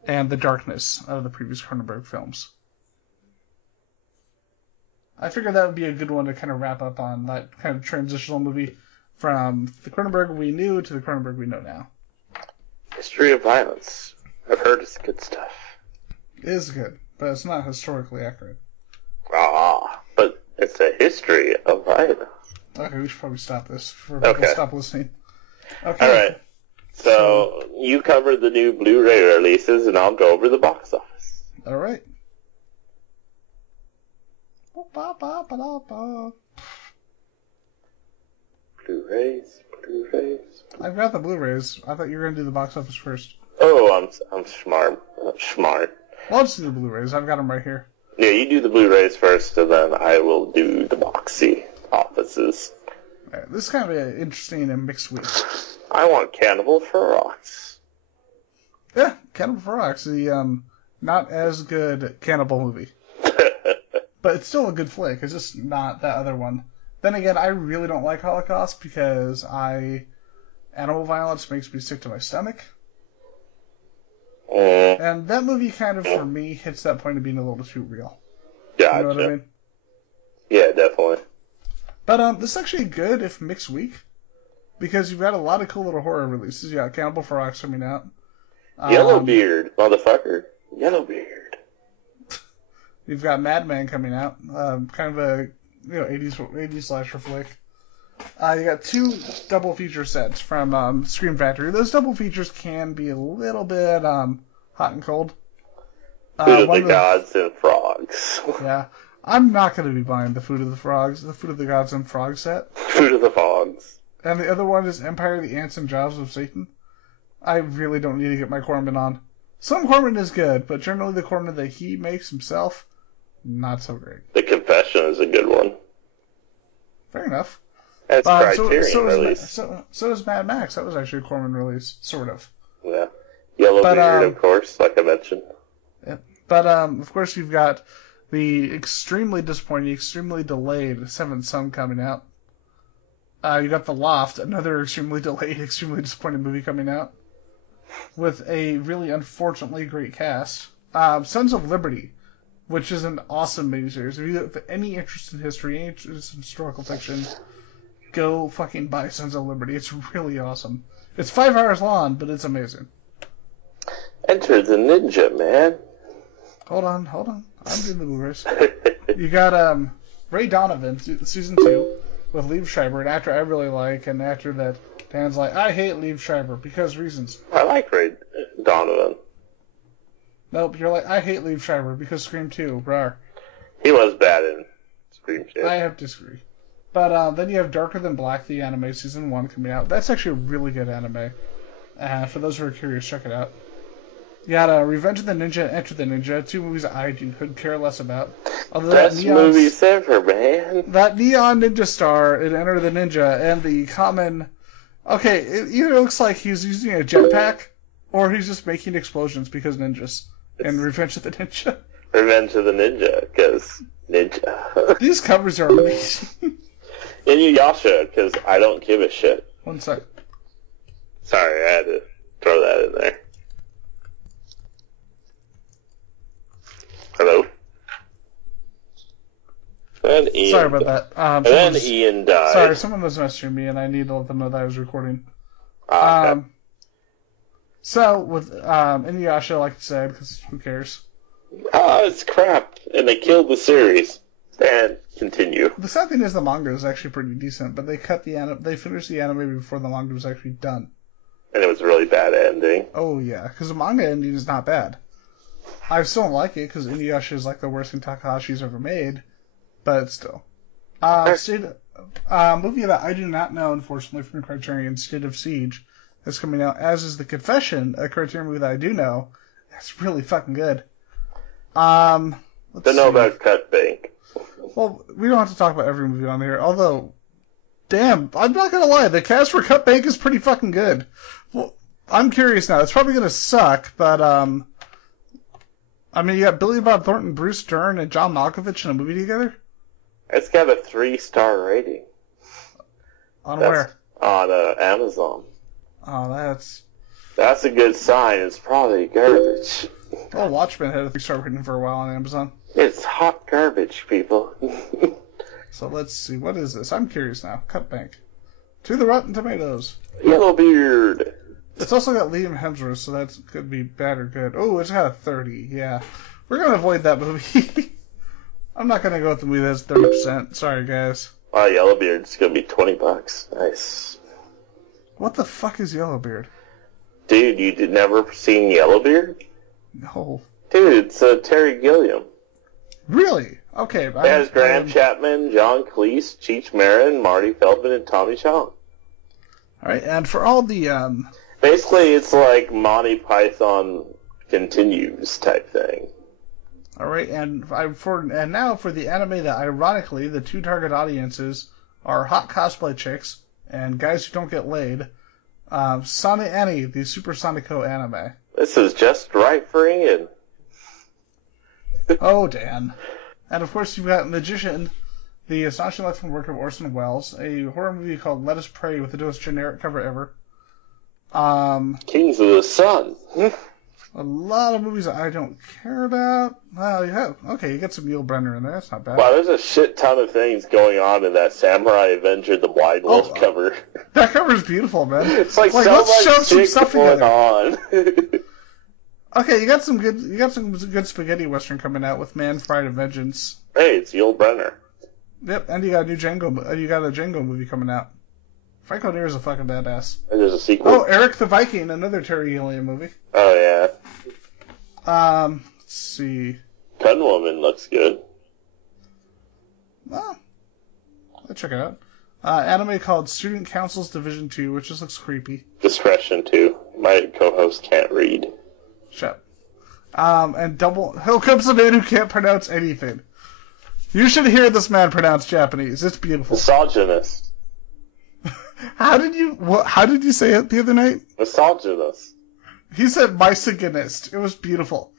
and the darkness of the previous Cronenberg films. I figured that would be a good one to kind of wrap up on that kind of transitional movie from the Cronenberg we knew to the Cronenberg we know now. History of violence. I've heard it's good stuff. It is good, but it's not historically accurate. But it's a history of violence. Okay, we should probably stop this before people stop listening. Okay. Alright. So, you cover the new Blu-ray releases, and I'll go over the box office. Alright. Blu-rays. I've got the Blu-rays. I thought you were going to do the box office first. Oh, I'm smart. Well, I'll just do the Blu-rays. I've got them right here. Yeah, you do the Blu-rays first, and then I will do the boxy offices. Right, this is kind of an interesting and mixed week. I want Cannibal Ferox. Yeah, Cannibal Ferox, the not as good cannibal movie. But it's still a good flick. It's just not that other one. Then again, I really don't like Holocaust because animal violence makes me sick to my stomach. And that movie kind of, for me, hits that point of being a little too real. Gotcha. You know what I mean? Yeah, definitely. But this is actually a good, if mixed week, because you've got a lot of cool little horror releases. You got Cannibal Ferox coming out. Yellowbeard, motherfucker. Yellowbeard. You've got Madman coming out. Kind of a 80s slasher flick. You got 2 double feature sets from Scream Factory. Those double features can be a little bit hot and cold. Food of the Gods and Frogs. Yeah. I'm not going to be buying the Food of the Gods and Frogs set. Food of the Frogs. And the other one is Empire of the Ants and Jaws of Satan. I really don't need to get my Corman on. Some Corman is good, but generally the Corman that he makes himself, not so great. The Confession is a good one. Fair enough. That's Criterion release. So is Mad Max. That was actually a Corman release, sort of. Yeah. Yellowbeard, of course, like I mentioned. Yeah. But, of course, you've got the extremely disappointing, extremely delayed Seventh Son coming out. You got The Loft, another extremely delayed, extremely disappointing movie coming out, with a really unfortunately great cast. Sons of Liberty, which is an awesome miniseries. If you have any interest in history, any interest in historical fiction, go fucking buy Sons of Liberty. It's really awesome. It's 5 hours long, but it's amazing. Enter the Ninja, man. Hold on. I'm doing the Blu-rays. You got Ray Donovan, season 2, with Liev Schreiber, an actor I really like, an actor that Dan's like, I hate Liev Schreiber because reasons. I like Ray Donovan. Nope, you're like, I hate Liev Schreiber because Scream 2, rawr. He was bad in Scream 2. I have to disagree. But then you have Darker Than Black, the anime, season 1 coming out. That's actually a really good anime. For those who are curious, check it out. You got Revenge of the Ninja and Enter the Ninja, 2 movies that I could care less about. Best movies ever, man. That neon ninja star in Enter the Ninja and the common... Okay, it either looks like he's using a jetpack or he's just making explosions because ninjas. And Revenge of the Ninja. Revenge of the Ninja, because ninja. These covers are amazing. Inuyasha, because I don't give a shit. One sec. Sorry, I had to throw that in there. Hello? And Ian. Sorry about that. And then Ian died. Sorry, someone was messaging me, and I need to let them know that I was recording. Okay. So, with Inuyasha, like I said, because who cares? It's crap, and they killed the series. And continue. The sad thing is the manga is actually pretty decent, but they finished the anime before the manga was actually done. And it was a really bad ending. Oh, yeah, because the manga ending is not bad. I still don't like it, because Inuyasha is like the worst thing Takahashi's ever made, but still. Movie that I do not know, unfortunately, from Criterion, State of Siege, is coming out, as is The Confession, a Criterion movie that I do know. That's really fucking good. Don't know about Cut Bank. Well, we don't have to talk about every movie on here, although, damn, I'm not gonna lie, the cast for Cut Bank is pretty fucking good. Well, I'm curious now, it's probably gonna suck, but, I mean, you got Billy Bob Thornton, Bruce Dern, and John Malkovich in a movie together? It's got a 3-star rating. Where? On Amazon. Oh, that's a good sign. It's probably garbage. Oh, Watchmen had a 3-star rating for a while on Amazon. It's hot garbage, people. So let's see, what is this? I'm curious now. Cut Bank. To the Rotten Tomatoes. Yellowbeard. It's also got Liam Hemsworth, so that could be bad or good. Oh, it's got a 30, yeah. We're going to avoid that movie. I'm not going to go with the movie that's 30%. Sorry, guys. Wow, Yellowbeard's going to be $20. Nice. What the fuck is Yellowbeard? Dude, you never seen Yellowbeard? No. Dude, it's Terry Gilliam. Really? Okay. It has Graham Chapman, John Cleese, Cheech Marin, Marty Feldman, and Tommy Chong. Alright, and for all the, Basically, it's like Monty Python Continues type thing. Alright, and now for the anime that, ironically, the 2 target audiences are hot cosplay chicks and guys who don't get laid. Sonic Annie, the Super Sonico anime. This is just right for Ian. Oh, Dan. And of course, you've got Magician, the astonishing life and work of Orson Welles, a horror movie called Let Us Pray with the most generic cover ever. Kings of the Sun. A lot of movies that I don't care about. Well, you got some Yul Brynner in there. That's not bad. Wow, there's a shit ton of things going on in that Samurai Avenger the Blind Wolf cover. That cover's beautiful, man. It's like so let's much shove some stuff going together. on. Okay, you got some good spaghetti western coming out with Man, Pride, and Vengeance. Hey, it's Yul Brynner. Yep, and you got a Django movie coming out. Franco Nero is a fucking badass. And there's a sequel. Oh, Eric the Viking, another Terry Gilliam movie. Oh, yeah. Let's see. Gun Woman looks good. Well, I'll check it out. Anime called Student Council's Division 2, which just looks creepy. Discretion, too. My co-host can't read. Shut up. And Here Comes a Man Who Can't Pronounce Anything. You should hear this man pronounce Japanese. It's beautiful. Misogynist. How did you say it the other night? Misogynist. He said misogynist. It was beautiful.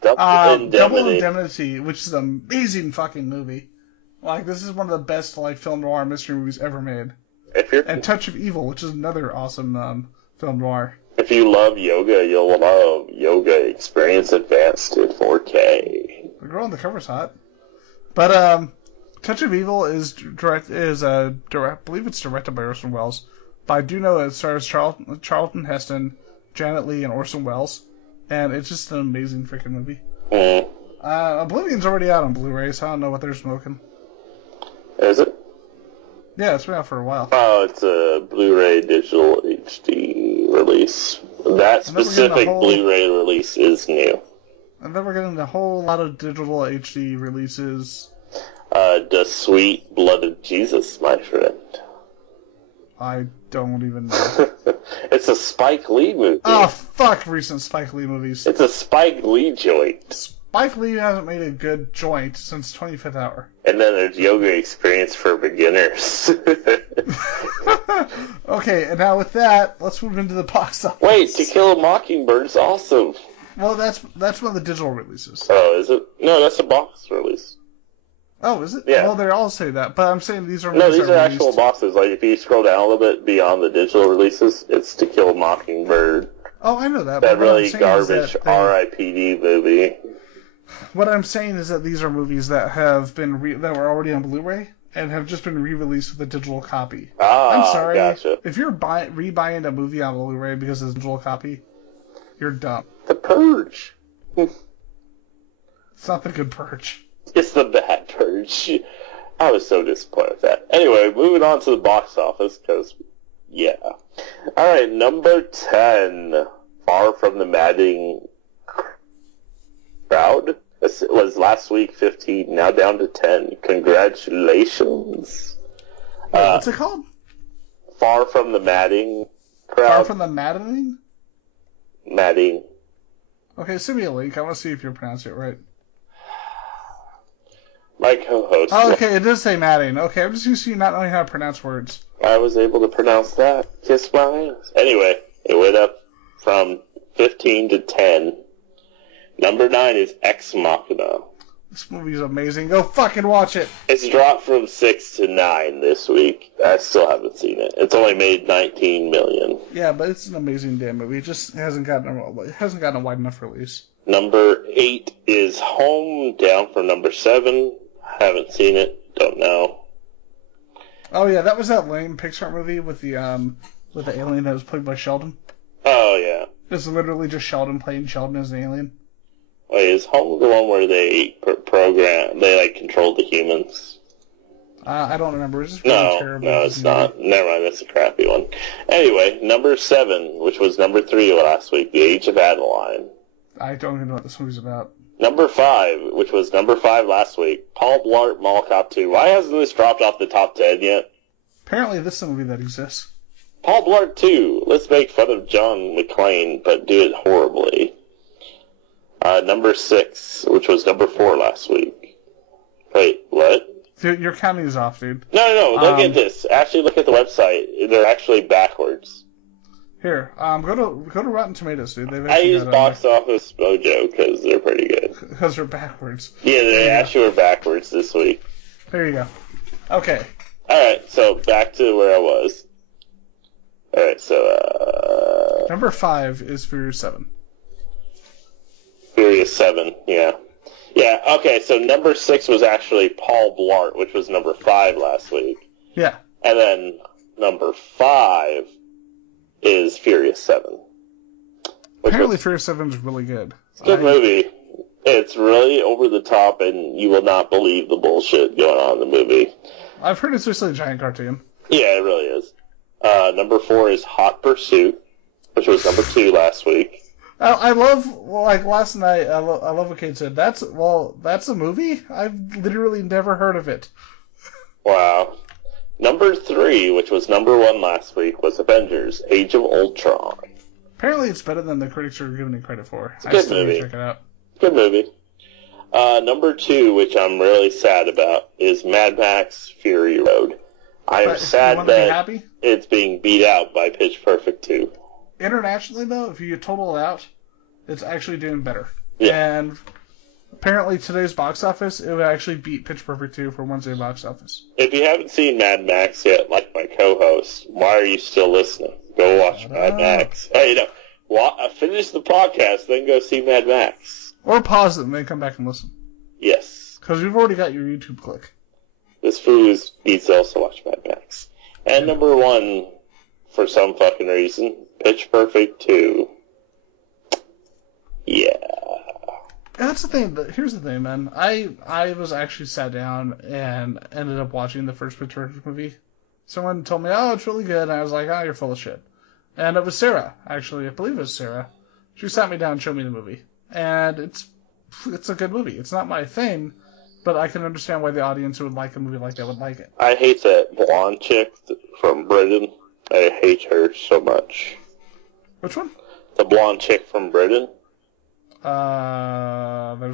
Double Indemnity, which is an amazing fucking movie. Like, this is one of the best film noir mystery movies ever made. And Touch of Evil, which is another awesome film noir. If you love yoga, you'll love Yoga Experience Advanced in 4K. The girl on the cover's hot. But Touch of Evil I believe it's directed by Orson Welles. But I do know it stars Charlton Heston, Janet Leigh, and Orson Welles. And it's just an amazing freaking movie. Oblivion's already out on Blu-ray, so I don't know what they're smoking. Is it? Yeah, it's been out for a while. Oh, it's a Blu-ray digital HD release. That specific Blu-ray release is new. And then we're getting a whole lot of digital HD releases. The Sweet Blood of Jesus, my friend. I don't even know. It's a Spike Lee movie. Oh, fuck recent Spike Lee movies. It's a Spike Lee joint. Spike Lee hasn't made a good joint since 25th Hour. And then there's Yoga Experience for Beginners. Okay, and now with that, let's move into the box office. Wait, To Kill a Mockingbird is awesome. Well, that's one of the digital releases. Oh, is it? No, that's a box release. Oh, is it? Yeah. Well, they all say that, but I'm saying these are No, these are actual boxes. Like, if you scroll down a little bit beyond the digital releases, it's To Kill a Mockingbird. Oh, I know that. That really garbage R.I.P.D. movie. What I'm saying is that these are movies that have been that were already on Blu-ray and have just been re-released with a digital copy. I'm sorry. Gotcha. If you're rebuying a movie on Blu-ray because it's a digital copy, you're dumb. The Purge. It's not the good Purge. It's the bad Purge. I was so disappointed with that. Anyway, moving on to the box office, because, yeah. Alright, number 10. Far from the Madding Crowd. It was last week 15, now down to 10. Congratulations. What's it called? Far from the Madding Crowd. Far from the Maddening? Madding. Okay, send me a link. I want to see if you're pronouncing it right. My co-host. Oh, okay, it does say Madding. Okay, I'm just used to you not knowing how to pronounce words. I was able to pronounce that. Kiss my ass. Anyway, it went up from 15 to 10. Number 9 is Ex Machina. This movie's amazing. Go fucking watch it. It's dropped from 6 to 9 this week. I still haven't seen it. It's only made $19 million. Yeah, but it's an amazing damn movie. It just hasn't gotten a wide enough release. Number 8 is Home, down from number 7. Haven't seen it. Don't know. Oh yeah, that was that lame Pixar movie with the alien that was played by Sheldon. Oh yeah. It's literally just Sheldon playing Sheldon as an alien. Wait, is Home the one where they controlled the humans? I don't remember. It's just really terrible. No, it's not. Never mind, that's a crappy one. Anyway, number 7, which was number 3 last week, The Age of Adeline. I don't even know what this movie's about. Number 5, which was number 5 last week, Paul Blart Mall Cop 2. Why hasn't this dropped off the top 10 yet? Apparently this is a movie that exists. Paul Blart 2. Let's make fun of John McClane, but do it horribly. Number 6, which was number 4 last week. Wait, what? Your counting is off, dude. No, look at this. Actually, look at the website. They're actually backwards. Here, go to Rotten Tomatoes, dude. I use Box Office Mojo because they're pretty good. Because they're backwards. Yeah, they actually were backwards this week. There you go. Okay. Alright, so back to where I was. Alright, so, Number 5 is Furious 7. Furious 7, yeah. Yeah, okay, so number 6 was actually Paul Blart, which was number 5 last week. Yeah. And then number 5 is Furious 7. Apparently Furious 7 is really good. It's a good movie. It's really over the top, and you will not believe the bullshit going on in the movie. I've heard it's just a giant cartoon. Yeah, it really is. Number 4 is Hot Pursuit, which was number 2 last week. I love, like last night, I love what Kate said. That's a movie? I've literally never heard of it. Wow. Number 3, which was number 1 last week, was Avengers: Age of Ultron. Apparently it's better than the critics are giving it credit for. It's a good movie. Check it out. Good movie. Number 2, which I'm really sad about, is Mad Max: Fury Road. I am sad that it's being beat out by Pitch Perfect 2. Internationally, though, if you total it out, it's actually doing better. Yeah. And apparently today's box office, it would actually beat Pitch Perfect 2 for Wednesday box office. If you haven't seen Mad Max yet, like my co-host, why are you still listening? Go watch Mad Max. Hey, finish the podcast, then go see Mad Max. Or pause it and then come back and listen. Yes. Because we've already got your YouTube click. This fool needs to also watch Mad Max. And number 1, for some fucking reason, Pitch Perfect 2. Yeah. That's the thing. Here's the thing, man. I was actually sat down and ended up watching the first Pitch Perfect movie. Someone told me, oh, it's really good. And I was like, oh, you're full of shit. And it was Sarah, actually. I believe it was Sarah. She sat me down and showed me the movie. And it's a good movie. It's not my thing, but I can understand why the audience who would like a movie like that would like it. I hate that blonde chick from Britain. I hate her so much. Which one? The blonde chick from Britain. There's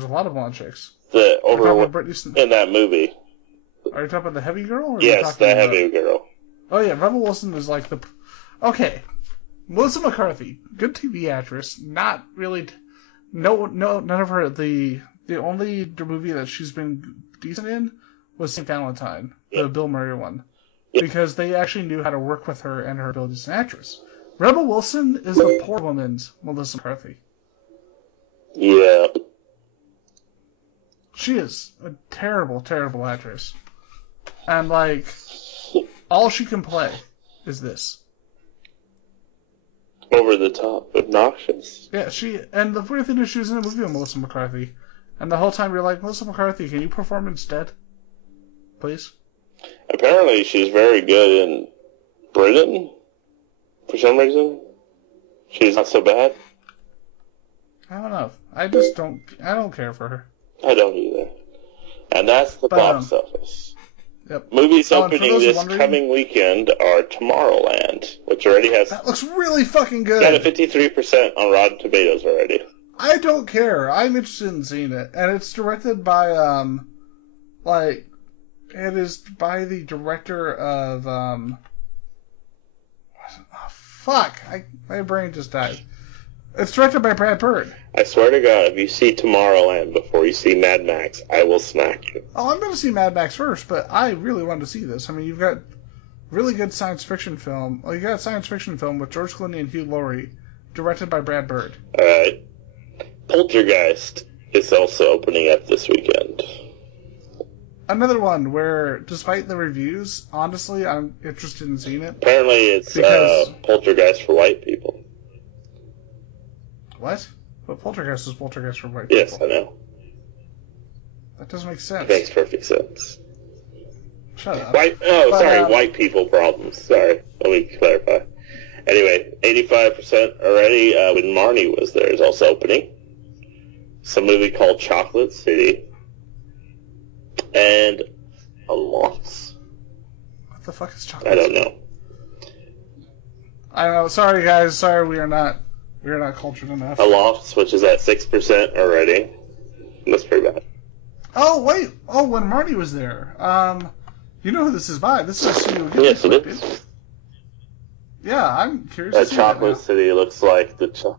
a lot of blonde chicks. In that movie. Are you talking about the heavy girl? Or yes, the heavy girl. Oh yeah, Rebel Wilson is like the... Okay. Melissa McCarthy, good TV actress, not really... No, none of her... The only movie that she's been decent in was St. Valentine, the Bill Murray one. Yep. Because they actually knew how to work with her and her ability as an actress. Rebel Wilson is the poor woman's Melissa McCarthy. Yeah. She is a terrible, terrible actress. And, like, all she can play is this. Over the top, obnoxious. Yeah, and the weird thing is she was in a movie with Melissa McCarthy. And the whole time you're like, Melissa McCarthy, can you perform instead? Please? Apparently she's very good in Britain, for some reason. She's not so bad. I don't know. I don't care for her. I don't either. And that's the box office. Yep. Movies opening this coming weekend are Tomorrowland, which already has... That looks really fucking good. Got a 53% on Rotten Tomatoes already. I don't care. I'm interested in seeing it. And it's directed by, it is by the director of, my brain just died. It's directed by Brad Bird. I swear to God, if you see Tomorrowland before you see Mad Max, I will smack you. Oh, I'm going to see Mad Max first, but I really want to see this. I mean, you've got really good science fiction film. Well, you got a science fiction film with George Clooney and Hugh Laurie, directed by Brad Bird. Alright. Poltergeist is also opening up this weekend. Another one where, despite the reviews, honestly, I'm interested in seeing it. Apparently it's Poltergeist for white people. What? But Poltergeist is Poltergeist for white people. Yes, I know. That doesn't make sense. It makes perfect sense. Shut up. White people problems. Sorry, let me clarify. Anyway, 85% already. When Marnie was there is also opening. Some movie called Chocolate City. And a loss. What the fuck is Chocolate City? I don't know. I know. Sorry, guys. Sorry, we are not cultured enough. A loss, which is at 6% already. That's pretty bad. Oh, wait. Oh, when Marty was there. You know who this is by. This is a Studio Ghibli. Yes, it is. Yeah, I'm curious that to see Chocolate that City looks like the...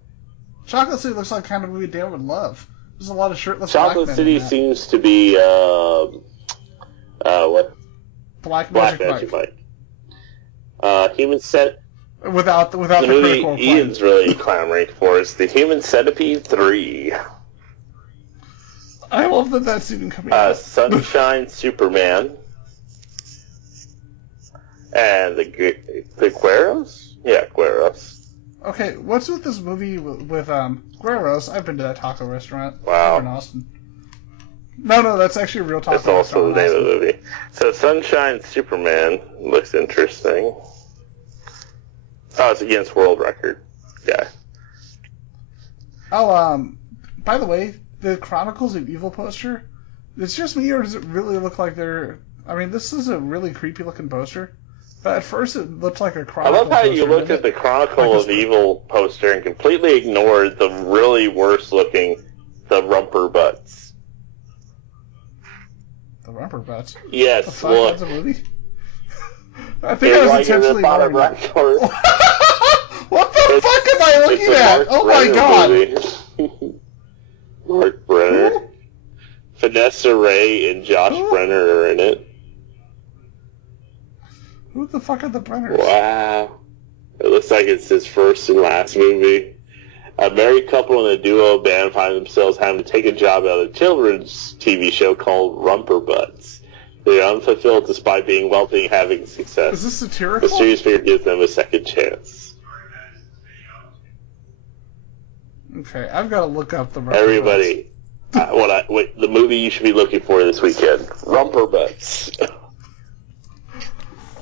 Chocolate City looks like kind of a movie Dan would love. There's a lot of shirtless Chocolate black men City in that. seems to be, what? Black Magic Mike. Human Centipede... Without the movie critical Ian's really clamoring for is the Human Centipede 3. I love that that's even coming out. Sunshine Superman. And the Gueros? Yeah, Gueros. Okay, what's with this movie with Guerreros? I've been to that taco restaurant. Wow. Over in Austin. No, that's actually a real taco That's also restaurant. the name of the movie. So Sunshine Superman looks interesting. Oh, it's a Guinness World Record. Yeah. Oh, by the way, the Chronicles of Evil poster, it's just me, or does it really look like they're... I mean, this is a really creepy looking poster, but at first it looked like a Chronicle I love how poster, you looked didn't at the it? Chronicle of Evil poster and completely ignored the really worse looking, the Rumper Butts. The Rumper Butts? Yes, The fuck, look. that's a movie? I think I was intentionally bottom ignoring right it. corner. What the fuck am I looking at? Oh my god! Mark Brenner. Vanessa Ray and Josh Who? Brenner are in it. Who the fuck are the Brenners? Wow. It looks like it's his first and last movie. A married couple and a duo band find themselves having to take a job at a children's TV show called Rumper Butts. They're unfulfilled despite being wealthy and having success. Is this satirical? The series figure gives them a second chance. Okay, I've got to look up the Rumper Everybody, the movie you should be looking for this weekend, Rumper Butts.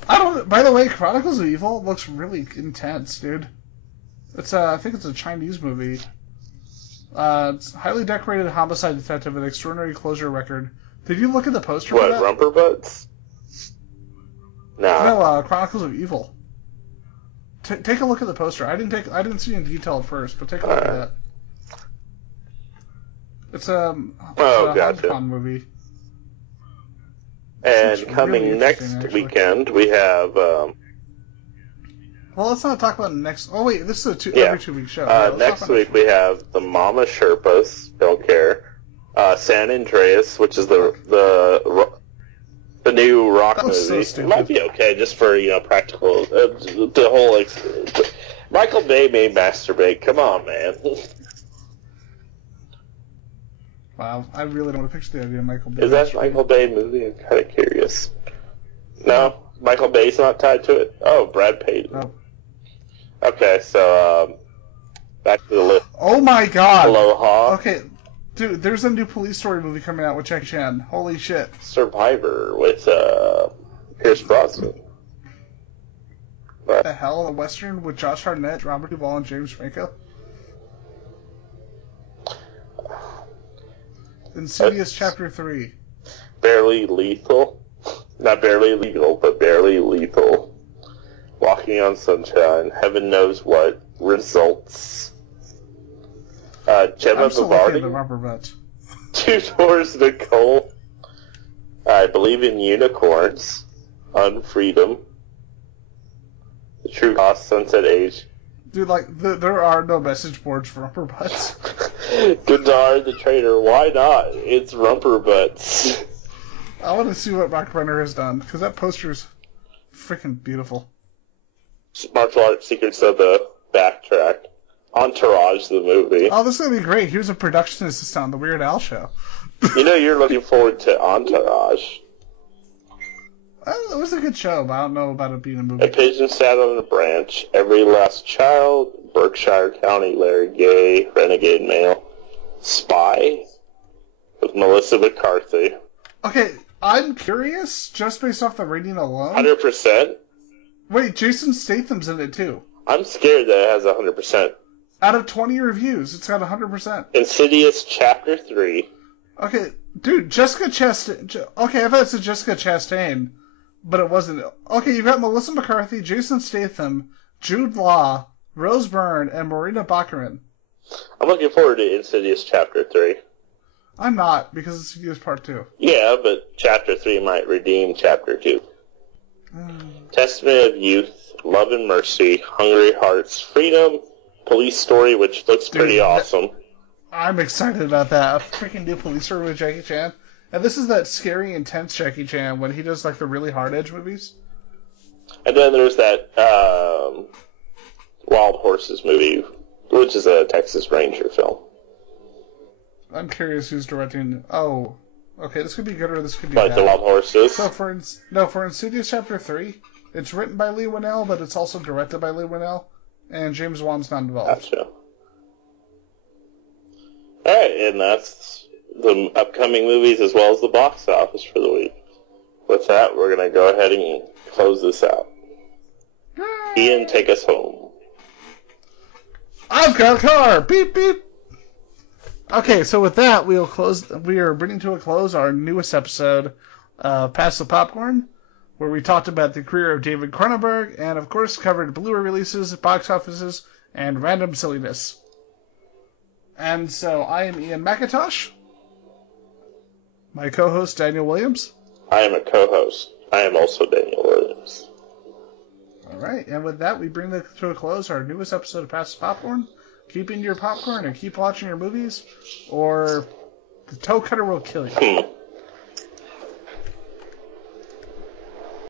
By the way, Chronicles of Evil looks really intense, dude. It's I think it's a Chinese movie. It's highly decorated homicide detective with extraordinary closure record. Did you look at the poster for What, that? Rumper Butts? No. No, Chronicles of Evil. Take a look at the poster. I didn't see in detail at first, but take a look at that. It's a Hong gotcha. Kong movie. And It's coming really next interesting, actually. weekend, we have Well, let's not talk about next. Oh wait, this is Yeah. every 2 week show. Yeah, let's next talk about week we have the Mama Sherpas. Don't care. San Andreas, which is the new rock That movie. looks so stupid. It might be okay just for practical. The whole Michael Bay made Masturbate. Come on, man. Wow, I really don't want to picture the idea of Michael Bay. Is that a Michael Bay movie? I'm kind of curious. No, Michael Bay's not tied to it. Oh, Brad Pitt. No. Okay, so back to the list. Oh my god! Aloha. Okay, dude, there's a new Police Story movie coming out with Jackie Chan. Holy shit. Survivor with Pierce Brosnan. What the hell? A Western with Josh Hartnett, Robert Duvall, and James Franco? Insidious Chapter 3. Barely Lethal. Not barely legal, but barely lethal. Walking on Sunshine. Heaven knows what. Results. Gemma I'm still looking at the Bavardin. Rubber Butts. Two Doors Nicole. I Believe in Unicorns. Unfreedom. The True Cost, Sunset Age. Dude, like, there are no message boards for Rubber Butts. Godard the Traitor. Why not? It's Rumper Butts. I want to see what Mark Brenner has done, because that poster's freaking beautiful. Martial Arts Secrets of the Backtrack. Entourage, the movie. Oh, this is going to be great. Here's a production assistant on the Weird Al show. You're looking forward to Entourage. It was a good show, but I don't know about it being a movie. A Pigeon Sat on a Branch. Every Last Child. Berkshire County, Larry Gay. Renegade Male. Spy. With Melissa McCarthy. Okay, I'm curious, just based off the rating alone. 100%? Wait, Jason Statham's in it too. I'm scared that it has 100%. Out of 20 reviews, it's got 100%. Insidious Chapter 3. Okay, dude, Jessica Chastain. Okay, I thought it said Jessica Chastain, but it wasn't. Okay, you've got Melissa McCarthy, Jason Statham, Jude Law, Rose Byrne, and Marina Baccarin. I'm looking forward to Insidious Chapter 3. I'm not, because it's Insidious Part 2. Yeah, but Chapter 3 might redeem Chapter 2. Testament of Youth, Love and Mercy, Hungry Hearts, Freedom, Police Story, which looks pretty awesome. I'm excited about that. A freaking new Police Story with Jackie Chan. And this is that scary, intense Jackie Chan when he does like the really hard edge movies. And then there's that Wild Horses movie, which is a Texas Ranger film. I'm curious who's directing. Oh, okay, this could be good or this could be Like bad. the Wild Horses. So for Insidious Chapter 3, it's written by Lee Winnell, but it's also directed by Lee Winnell. and James Wan's not involved. Gotcha. Alright, and that's the upcoming movies as well as the box office for the week. With that, we're going to go ahead and close this out. Ian, take us home. I've got a car! Beep, beep! Okay, so with that, we are bringing to a close our newest episode, Pass the Popcorn, where we talked about the career of David Cronenberg, and of course covered Blu-ray releases, box offices, and random silliness. And so I am Ian McIntosh. My co-host, Daniel Williams. I am a co-host. I am also Daniel Williams. Alright, and with that, we bring to a close our newest episode of Pass the Popcorn. Keep eating your popcorn and keep watching your movies, or the toe cutter will kill you.